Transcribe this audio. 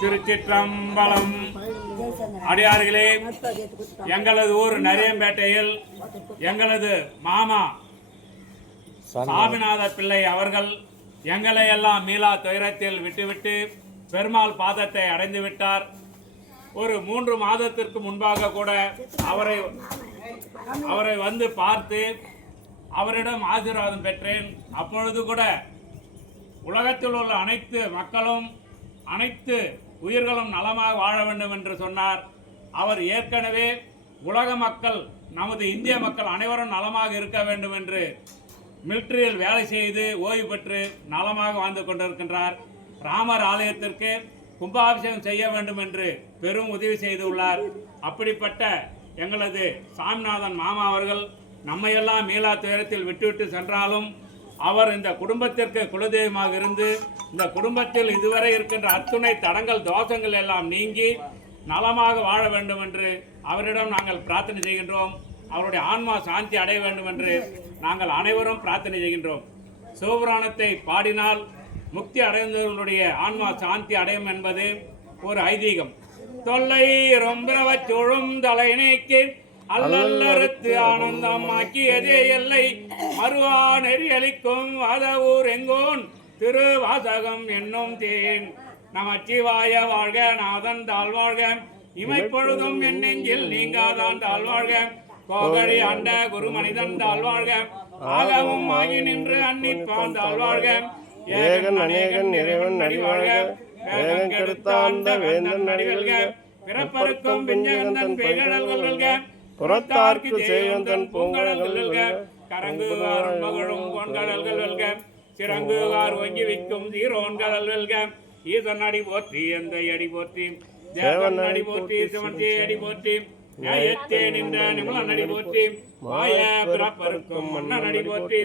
திருச்சிற்றம்பலம். அடியார்களே, எங்களது ஊர் நரியம்பேட்டையில் எங்களது மாமா சாமிநாத பிள்ளை அவர்கள் எங்களை எல்லாம் மீளா துயரத்தில் விட்டுவிட்டு பெருமாள் பாதத்தை அடைந்து விட்டார். ஒரு 3 மாதத்திற்கு முன்பாக கூட அவரை வந்து பார்த்து அவரிடம் ஆசீர்வாதம் பெற்றேன். அப்பொழுது கூட உலகத்தில் உள்ள அனைத்து மக்களும் அனைத்து உயிர்களும் நலமாக வாழ வேண்டும் என்று சொன்னார். அவர் ஏற்கனவே உலக மக்கள், நமது இந்திய மக்கள் அனைவரும் நலமாக இருக்க வேண்டும் என்று மிலிட்டரியில் வேலை செய்து ஓய்வு பெற்று நலமாக வாழ்ந்து கொண்டிருக்கின்றார். ராமர் ஆலயத்திற்கு கும்பாபிஷேகம் செய்ய வேண்டும் என்று பெரும் உதவி செய்துள்ளார். அப்படிப்பட்ட எங்களது சாமிநாதன் மாமா அவர்கள் நம்மையெல்லாம் மீளா துயரத்தில் விட்டுவிட்டு சென்றாலும் அவர் இந்த குடும்பத்திற்கு குலதெய்வமாக இருந்து இந்த குடும்பத்தில் இதுவரை இருக்கின்ற அத்துணை தடங்கள் தோஷங்கள் எல்லாம் நீங்கி நலமாக வாழ வேண்டும் என்று அவரிடம் நாங்கள் பிரார்த்தனை செய்கின்றோம். அவருடைய ஆன்மா சாந்தி அடைய வேண்டும் என்று நாங்கள் அனைவரும் பிரார்த்தனை செய்கின்றோம். சிவபுராணத்தை பாடினால் முக்தி அடைந்தவர்களுடைய ஆன்மா சாந்தி அடையும் என்பது ஒரு ஐதீகம். தொல்லை ரொம்பவ சுழும் தலை நீக்கி அல்லல்லறுத்து ஆனந்தம் ஆக்கியதே எல்லை மறுவா நெறி அளிக்கும் வாதவூர் எங்கோன் திருவாசகம் என்னும் தேன். நமச்சிவாய வாழ்க, நாதன் தாழ்வாழ்க, இமைப்பொழுதும் என் நெஞ்சில் நீங்காதான் தாழ்வாழ்க, கோகழி ஆண்ட குரு மனிதன் தாழ்வாழ்க, ஆகவும் ஆகி நின்று அன்னிப்பான் தாழ்வாழ்க, ஏகன் அநேகன் இறைவன் நடிவாழ்க, வேகம் கெடுத்தாண்ட வேந்தன் நடிவல்க, பிறப்பருக்கும் பிஞ்சகந்தன் பெய்கடல்கள் வெல்க, புறத்தார்க்கு செய்வந்தன் பூங்கடல்கள் வெல்க, கரங்குவார் மகளும் பொன்கடல்கள் வெல்க, சிறங்குவார் ஒங்கி விக்கும் சீரோன்கடல் வெல்க, ஈசன் அடி போற்றி எந்த அடி போற்றி, தேவன் அடி போற்றி, சிவன்தே அடி போற்றி, நியாயத்தே நின்ற நிமலன் அடி போற்றி, மாய பிறப்பருக்கும் மன்னன் அடி போற்றி.